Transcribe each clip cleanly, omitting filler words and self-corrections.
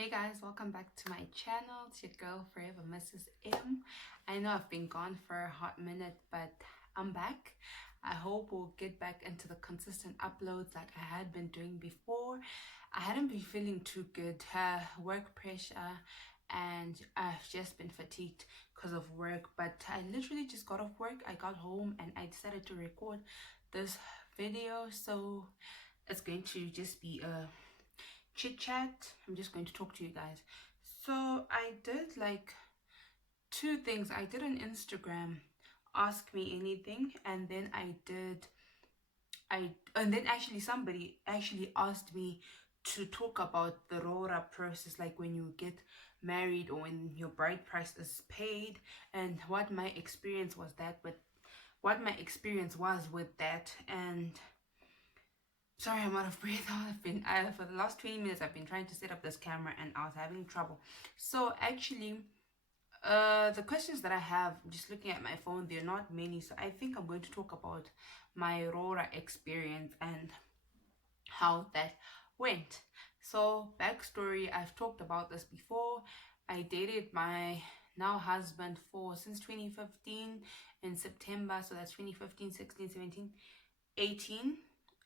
Hey guys, welcome back to my channel. It's your girl Forever Mrs. M. I know I've been gone for a hot minute, but I'm back. I hope we'll get back into the consistent uploads like I had been doing before. I hadn't been feeling too good, work pressure, and I've just been fatigued because of work. But I literally just got off work. I got home and I decided to record this video. So it's going to just be a chit chat. I'm just going to talk to you guys. So I did like two things. I did an Instagram ask me anything, and then actually somebody actually asked me to talk about the roora process, like when you get married or when your bride price is paid, and what my experience was with that. And sorry, I'm out of breath. I've been for the last 20 minutes I've been trying to set up this camera and I was having trouble. So actually, the questions that I have, just looking at my phone, they're not many. So I think I'm going to talk about my roora experience and how that went. So backstory, I've talked about this before. I dated my now husband since 2015 in September. So that's 2015, 16, 17, 18.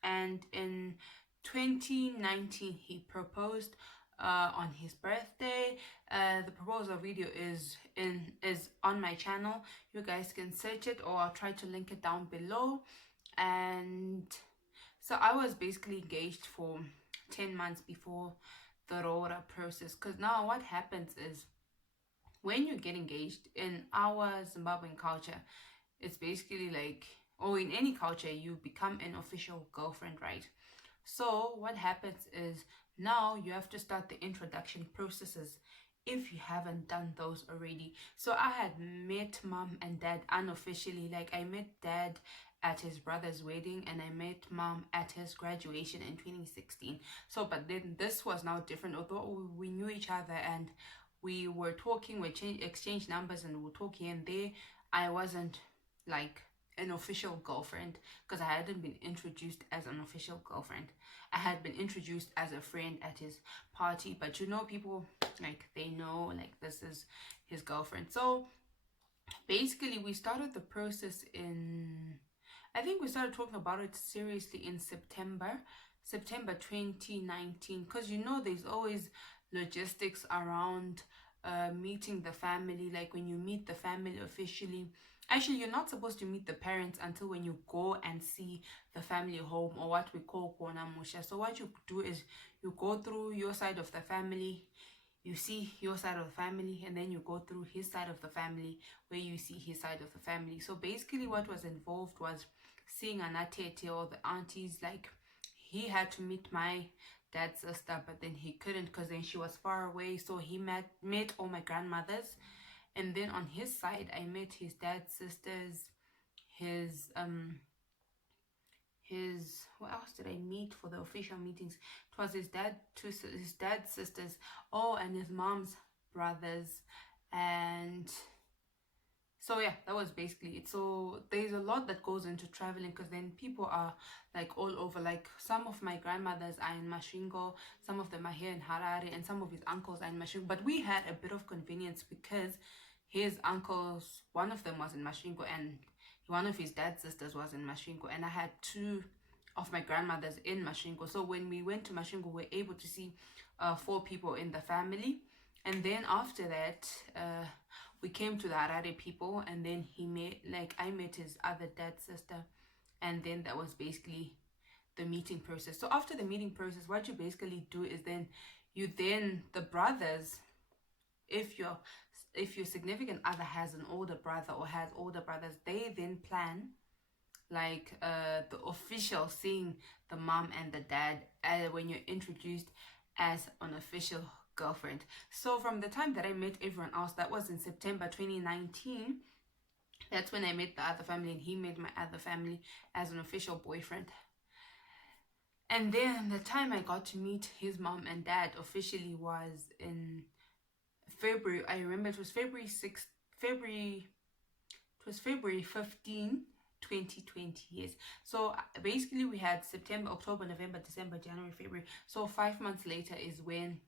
And in 2019 he proposed on his birthday. The proposal video is on my channel. You guys can search it, or I'll try to link it down below. And so I was basically engaged for 10 months before the roora process, because now what happens is when you get engaged in our Zimbabwean culture, it's basically like, or in any culture, you become an official girlfriend, right? So what happens is now you have to start the introduction processes if you haven't done those already. So I had met mom and dad unofficially. Like I met dad at his brother's wedding and I met mom at his graduation in 2016. So but then this was now different. Although we knew each other and we were talking, we exchanged numbers and we were talking, and there I wasn't like an official girlfriend because I hadn't been introduced as an official girlfriend. I had been introduced as a friend at his party, but you know, people like they know like this is his girlfriend. So basically we started the process in, I think we started talking about it seriously in September 2019, because you know there's always logistics around meeting the family. Like when you meet the family officially, actually you're not supposed to meet the parents until when you go and see the family home, or what we call kona musha. So what you do is you go through your side of the family, you see your side of the family, and then you go through his side of the family where you see his side of the family. So basically what was involved was seeing anatete, or the aunties. Like he had to meet my dad's sister, but then he couldn't because then she was far away. So he met all my grandmothers, and then on his side I met his dad's sisters, his what else did I meet for the official meetings? It was his dad's sisters, oh, and his mom's brothers. And so yeah, that was basically it. So there's a lot that goes into traveling, because then people are like all over. Like some of my grandmothers are in Masvingo, some of them are here in Harare, and some of his uncles are in Masvingo. But we had a bit of convenience because his uncles, one of them was in Masvingo and one of his dad's sisters was in Masvingo, and I had two of my grandmothers in Masvingo. So when we went to Masvingo, we were able to see 4 people in the family. And then after that, we came to the Harare people, and then I met his other dad's sister, and then that was basically the meeting process. So after the meeting process, what you basically do is the brothers, if your significant other has an older brother or has older brothers, they then plan like the official seeing the mom and the dad when you're introduced as an official girlfriend. So from the time that I met everyone else, that was in September 2019, that's when I met the other family, and he met my other family as an official boyfriend. And then the time I got to meet his mom and dad officially was in February. I remember it was February 15, 2020. Yes. So basically we had September, October, November, December, January, February. So 5 months later is when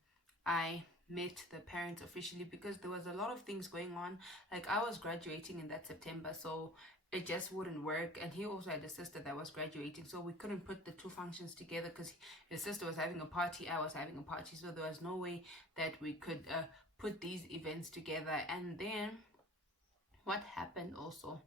I met the parents officially, because there was a lot of things going on. Like I was graduating in that September, so it just wouldn't work, and he also had a sister that was graduating, so we couldn't put the two functions together because his sister was having a party, I was having a party, so there was no way that we could put these events together. And then what happened also,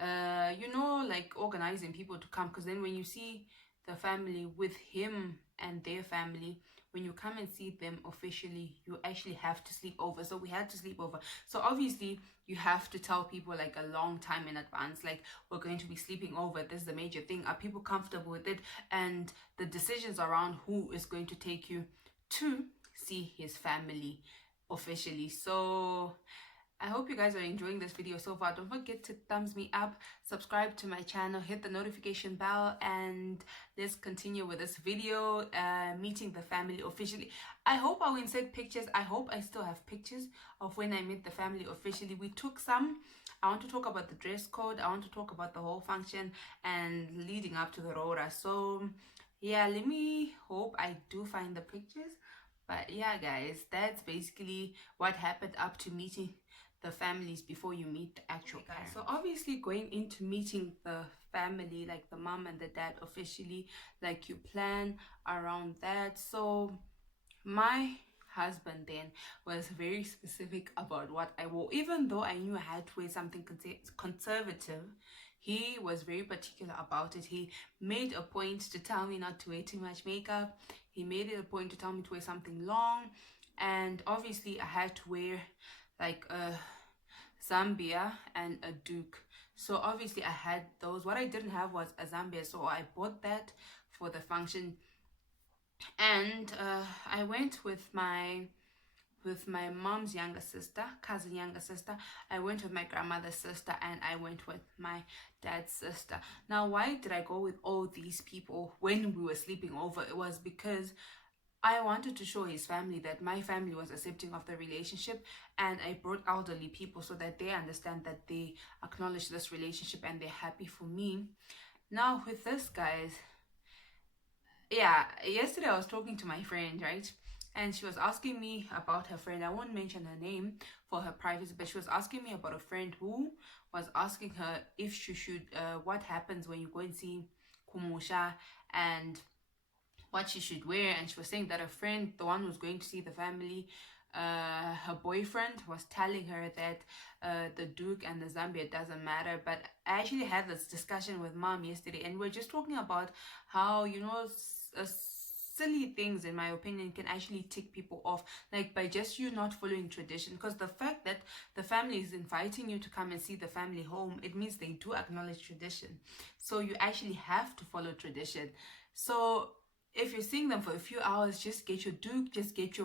you know, like organizing people to come, because then when you see the family with him and their family, when you come and see them officially, you actually have to sleep over. So we had to sleep over. So obviously you have to tell people like a long time in advance, like, we're going to be sleeping over, this is the major thing, are people comfortable with it, and the decisions around who is going to take you to see his family officially. So I hope you guys are enjoying this video so far. Don't forget to thumbs me up, subscribe to my channel, hit the notification bell, and let's continue with this video, meeting the family officially. I hope I will insert pictures. I hope I still have pictures of when I met the family officially. We took some. I want to talk about the dress code. I want to talk about the whole function and leading up to the roora. So yeah, let me hope I do find the pictures. But yeah, guys, that's basically what happened up to meeting the families before you meet the actual parents. So obviously going into meeting the family, like the mom and the dad officially, like you plan around that. So my husband then was very specific about what I wore. Even though I knew I had to wear something conservative, he was very particular about it. He made a point to tell me not to wear too much makeup. He made it a point to tell me to wear something long, and obviously I had to wear like a Zambia and a Duke. So obviously I had those. What I didn't have was a Zambia, so I bought that for the function. And I went with my mom's younger sister, cousin younger sister. I went with my grandmother's sister, and I went with my dad's sister. Now, why did I go with all these people when we were sleeping over? It was because I wanted to show his family that my family was accepting of the relationship, and I brought elderly people so that they understand, that they acknowledge this relationship and they're happy for me. Now with this, guys, yeah, yesterday I was talking to my friend, right? And she was asking me about her friend. I won't mention her name for her privacy, but she was asking me about a friend who was asking her if she should, what happens when you go and see Kumusha, and what she should wear. And she was saying that a friend, the one who's going to see the family, her boyfriend was telling her that the Duke and the Zambia doesn't matter. But I actually had this discussion with mom yesterday, and we're just talking about how, you know, silly things, in my opinion, can actually tick people off, like by just you not following tradition. Because the fact that the family is inviting you to come and see the family home, it means they do acknowledge tradition, so you actually have to follow tradition. So if you're seeing them for a few hours, just get your Duke, just get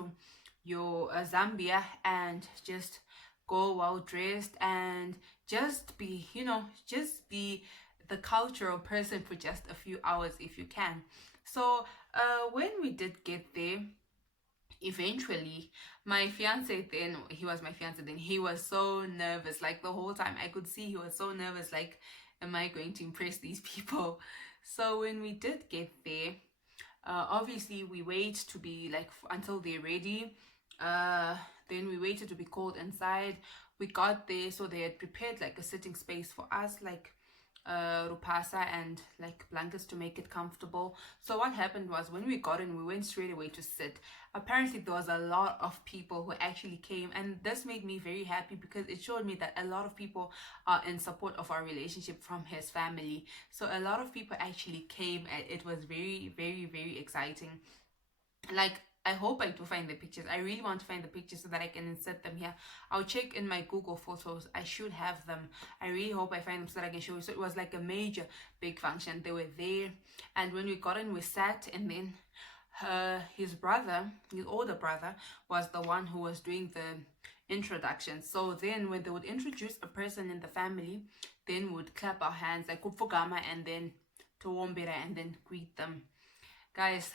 your Zambia, and just go well dressed, and just be, you know, just be the cultural person for just a few hours if you can. So when we did get there, eventually my fiance then, he was my fiance then, he was so nervous. Like the whole time I could see he was so nervous, like, am I going to impress these people? So when we did get there, obviously we wait to be like until they're ready. Then we waited to be called inside. We got there, so they had prepared like a sitting space for us, like rupasa and like blankets to make it comfortable. So what happened was, when we got in, we went straight away to sit. Apparently there was a lot of people who actually came, and this made me very happy because it showed me that a lot of people are in support of our relationship from his family. So a lot of people actually came, and it was very, very, very exciting. Like, I hope I do find the pictures. I really want to find the pictures so that I can insert them here. I'll check in my Google Photos. I should have them. I really hope I find them so that I can show you. So it was like a major big function. They were there, and when we got in, we sat, and then his brother, his older brother, was the one who was doing the introduction. So then when they would introduce a person in the family, then we would clap our hands like Kupfugama, and then Towombera, and then greet them. Guys,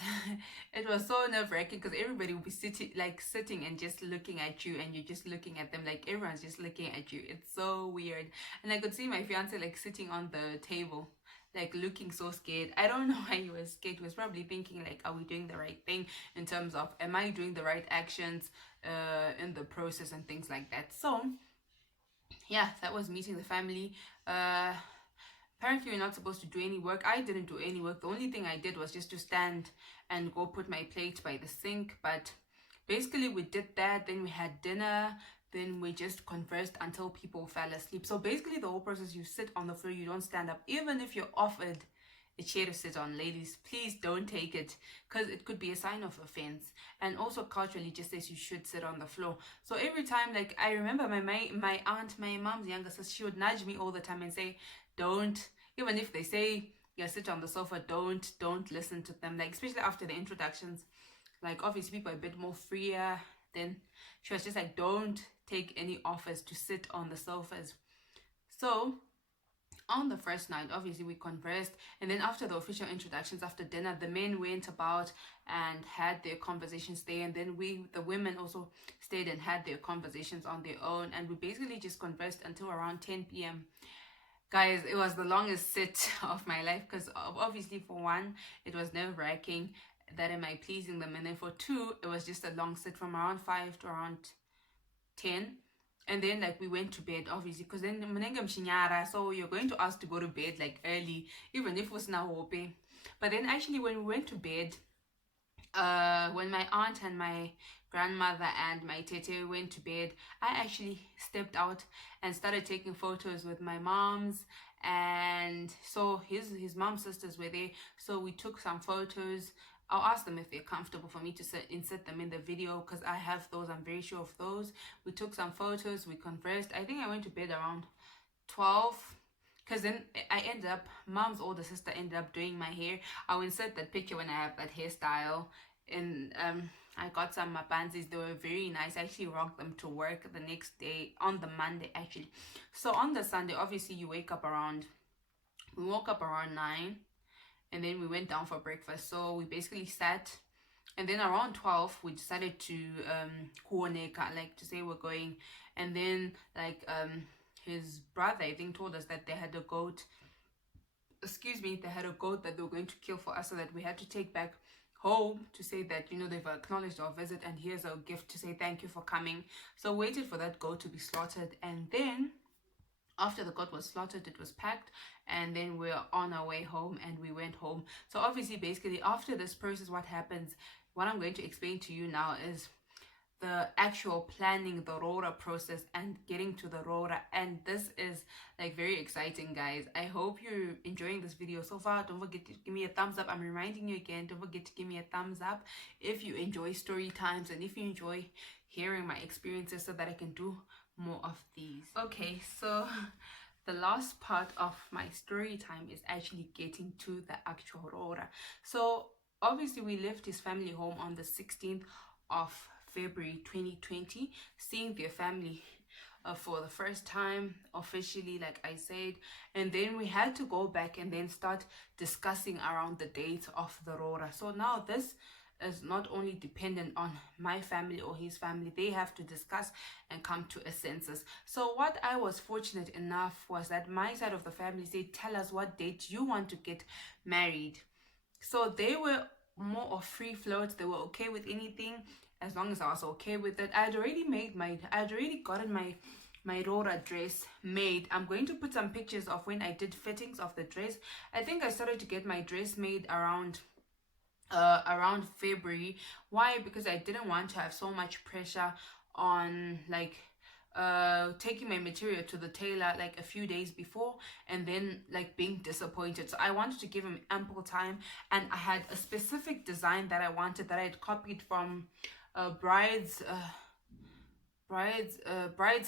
it was so nerve-wracking because everybody would be sitting and just looking at you, and you're just looking at them, like everyone's just looking at you. It's so weird. And I could see my fiance like sitting on the table, like looking so scared. I don't know why he was scared. He was probably thinking like, are we doing the right thing in terms of, am I doing the right actions in the process and things like that. So yeah, that was meeting the family. Apparently we're not supposed to do any work. I didn't do any work. The only thing I did was just to stand and go put my plate by the sink. But basically we did that, then we had dinner, then we just conversed until people fell asleep. So basically the whole process, you sit on the floor, you don't stand up. Even if you're offered a chair to sit on, ladies, please don't take it, because it could be a sign of offense. And also culturally just says you should sit on the floor. So every time, like, I remember my aunt, my mom's younger sister, she would nudge me all the time and say, don't, even if they say yeah, sit on the sofa, don't listen to them. Like, especially after the introductions, like obviously people are a bit more freer. Then she was just like, don't take any offers to sit on the sofas. So on the first night, obviously we conversed, and then after the official introductions, after dinner, the men went about and had their conversations there, and then the women also stayed and had their conversations on their own, and we basically just conversed until around 10 p.m. Guys, it was the longest sit of my life, because obviously for one, it was nerve-wracking that am I pleasing them, and then for two, it was just a long sit from around 5 to around 10. And then like we went to bed, obviously, because then so you're going to ask to go to bed like early, even if it was now open. But then actually when we went to bed, when my aunt and my grandmother and my tete went to bed, I actually stepped out and started taking photos with my moms. And so his mom's sisters were there, so we took some photos. I'll ask them if they're comfortable for me to insert them in the video, because I have those, I'm very sure of those. We took some photos, we conversed. I think I went to bed around 12, because then I ended up, mom's older sister ended up doing my hair. I'll insert that picture when I have that hairstyle. And I got some mapanzis. They were very nice. I actually rocked them to work the next day, on the Monday actually. So on the Sunday, obviously we woke up around 9, and then we went down for breakfast. So we basically sat, and then around 12 we decided to kuoneka, like to say we're going. And then like his brother, I think, told us that they had a goat, they had a goat that they were going to kill for us, so that we had to take back home to say that, you know, they've acknowledged our visit and here's our gift to say thank you for coming. So waited for that goat to be slaughtered, and then after the goat was slaughtered, it was packed, and then we were on our way home, and we went home. So obviously basically after this process, what happens, what I'm going to explain to you now is the actual planning the roora process and getting to the roora. And this is like very exciting, guys. I hope you're enjoying this video so far. Don't forget to give me a thumbs up. I'm reminding you again, don't forget to give me a thumbs up if you enjoy story times and if you enjoy hearing my experiences, so that I can do more of these. Okay, so the last part of my story time is actually getting to the actual roora. So obviously we left his family home on the 16th of February 2020, seeing their family for the first time officially, like I said. And then we had to go back and then start discussing around the date of the roora. So now this is not only dependent on my family or his family, they have to discuss and come to a census. So what I was fortunate enough was that my side of the family said, tell us what date you want to get married. So they were more of free float. They were okay with anything as long as I was okay with it. I had already gotten my roora dress made. I'm going to put some pictures of when I did fittings of the dress. I think I started to get my dress made around February. Why? Because I didn't want to have so much pressure on like taking my material to the tailor like a few days before and then like being disappointed. So I wanted to give him ample time, and I had a specific design that I wanted, that I had copied from bride's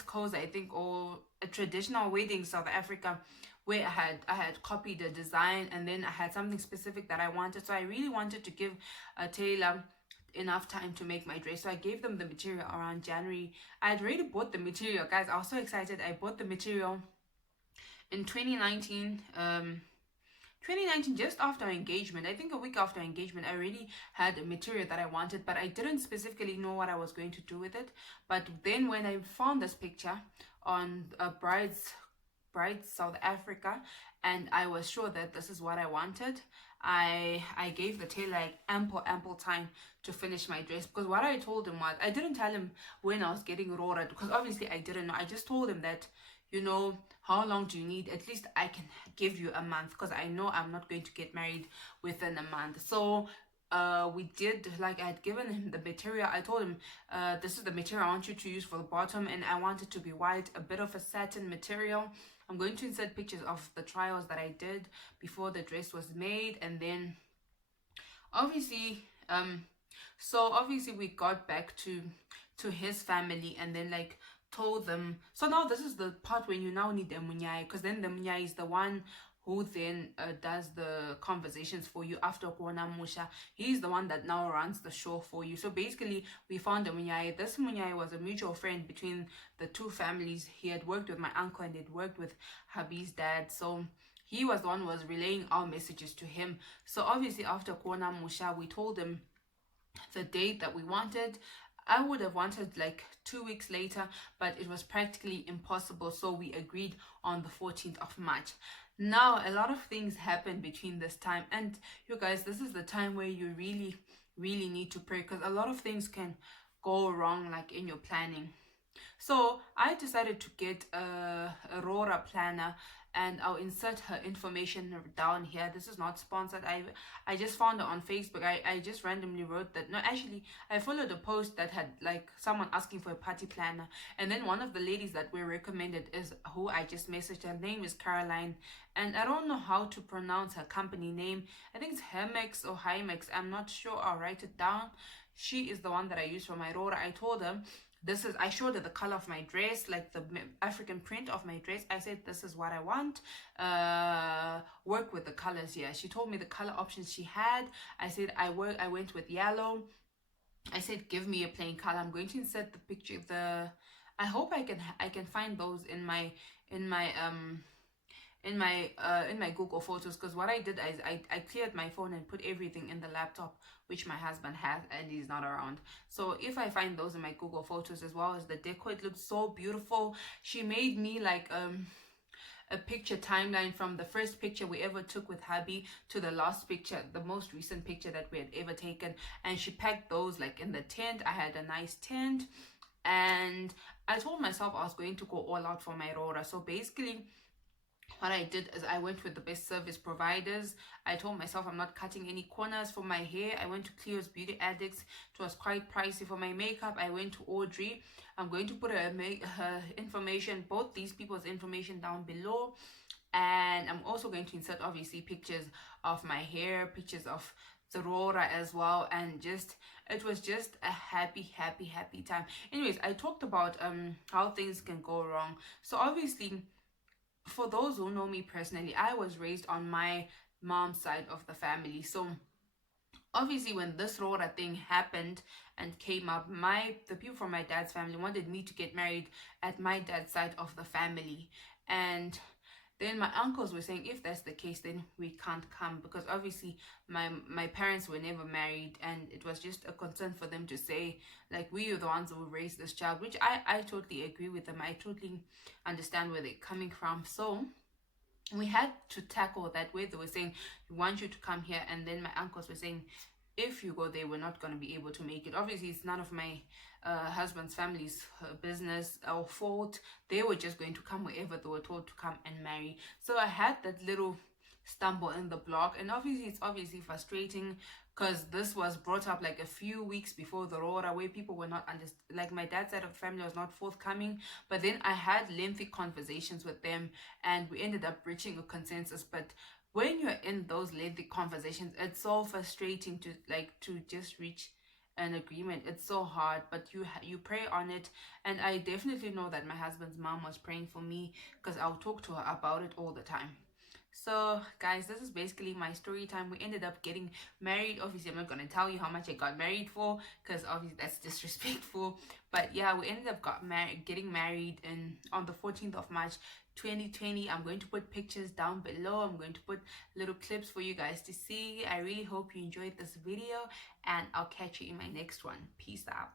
codes, I think, or a traditional wedding South Africa, where I had copied a design, and then I had something specific that I wanted. So I really wanted to give a tailor enough time to make my dress. So I gave them the material around January. I had already bought the material, guys. I was so excited. I bought the material in 2019. 2019, just after engagement, I think a week after engagement, I already had a material that I wanted, but I didn't specifically know what I was going to do with it. But then when I found this picture on a bride's bright South Africa, and I was sure that this is what I wanted. I gave the tailor like ample time to finish my dress, because what I told him was, I didn't tell him when I was getting roora, because obviously I didn't know. I just told him that, you know, how long do you need? At least I can give you a month, because I know I'm not going to get married within a month. So we did, like, I had given him the material. I told him, this is the material I want you to use for the bottom, and I want it to be white, a bit of a satin material. I'm going to insert pictures of the trials that I did before the dress was made. And then obviously so obviously we got back to his family, and then like told them. So now this is the part when you now need the munyai, because then the munyai is the one who then does the conversations for you after Kona Musha. He's the one that now runs the show for you. So basically, we found a munyai. This munyai was a mutual friend between the two families. He had worked with my uncle and he'd worked with Habi's dad. So he was the one who was relaying our messages to him. So obviously, after Kona Musha, we told him the date that we wanted. I would have wanted like 2 weeks later, but it was practically impossible. So we agreed on the 14th of March. Now, a lot of things happen between this time, and you guys, this is the time where you really need to pray, because a lot of things can go wrong, like in your planning. So I decided to get a roora planner, and I'll insert her information down here. This is not sponsored. I just found her on Facebook. I just randomly wrote that. No, actually, I followed a post that had like someone asking for a party planner, and then one of the ladies that were recommended is who I just messaged. Her name is Caroline, and I don't know how to pronounce her company name. I think it's Hemex or Hymex. I'm not sure. I'll write it down. She is the one that I use for my roora. I told her, this is, I showed her the color of my dress, like the African print of my dress. I said, this is what I want. Work with the colors here. She told me the color options she had. I said, I went with yellow. I said, give me a plain color. I'm going to insert the picture. I hope I can find those in my Google Photos, because what I did is I cleared my phone and put everything in the laptop, which my husband has and he's not around. So if I find those in my Google Photos, as well as the decor, it looks so beautiful. She made me like a picture timeline from the first picture we ever took with hubby to the last picture, the most recent picture that we had ever taken, and she packed those like in the tent. I had a nice tent, and I told myself I was going to go all out for my roora. So basically, what I did is I went with the best service providers. I told myself I'm not cutting any corners for my hair. I went to Cleo's Beauty Addicts. It was quite pricey for my makeup. I went to Audrey. I'm going to put her information, both these people's information, down below. And I'm also going to insert obviously pictures of my hair, pictures of the roora as well. And just, it was just a happy time. Anyways, I talked about how things can go wrong. So obviously, for those who know me personally, I was raised on my mom's side of the family. So obviously when this roora thing happened and came up, the people from my dad's family wanted me to get married at my dad's side of the family. And then my uncles were saying, if that's the case, then we can't come, because obviously my parents were never married, and it was just a concern for them to say, like, we are the ones who raised this child, which I totally agree with them. I totally understand where they're coming from. So we had to tackle that, where they were saying, we want you to come here, and then my uncles were saying, if you go there, we're not going to be able to make it. Obviously, it's none of my husband's family's business or fault. They were just going to come wherever they were told to come and marry. So I had that little stumble in the block, and obviously it's obviously frustrating, because this was brought up like a few weeks before the roora, where people were not like my dad's side of the family was not forthcoming. But then I had lengthy conversations with them, and we ended up reaching a consensus. But when you're in those lengthy conversations, it's so frustrating to just reach an agreement. It's so hard, but you pray on it. And I definitely know that my husband's mom was praying for me, because I'll talk to her about it all the time. So guys, this is basically my story time. We ended up getting married. Obviously I'm not going to tell you how much I got married for, because obviously that's disrespectful. But yeah, we ended up getting married on the 14th of March 2020. I'm going to put pictures down below. I'm going to put little clips for you guys to see. I really hope you enjoyed this video, and I'll catch you in my next one. Peace out.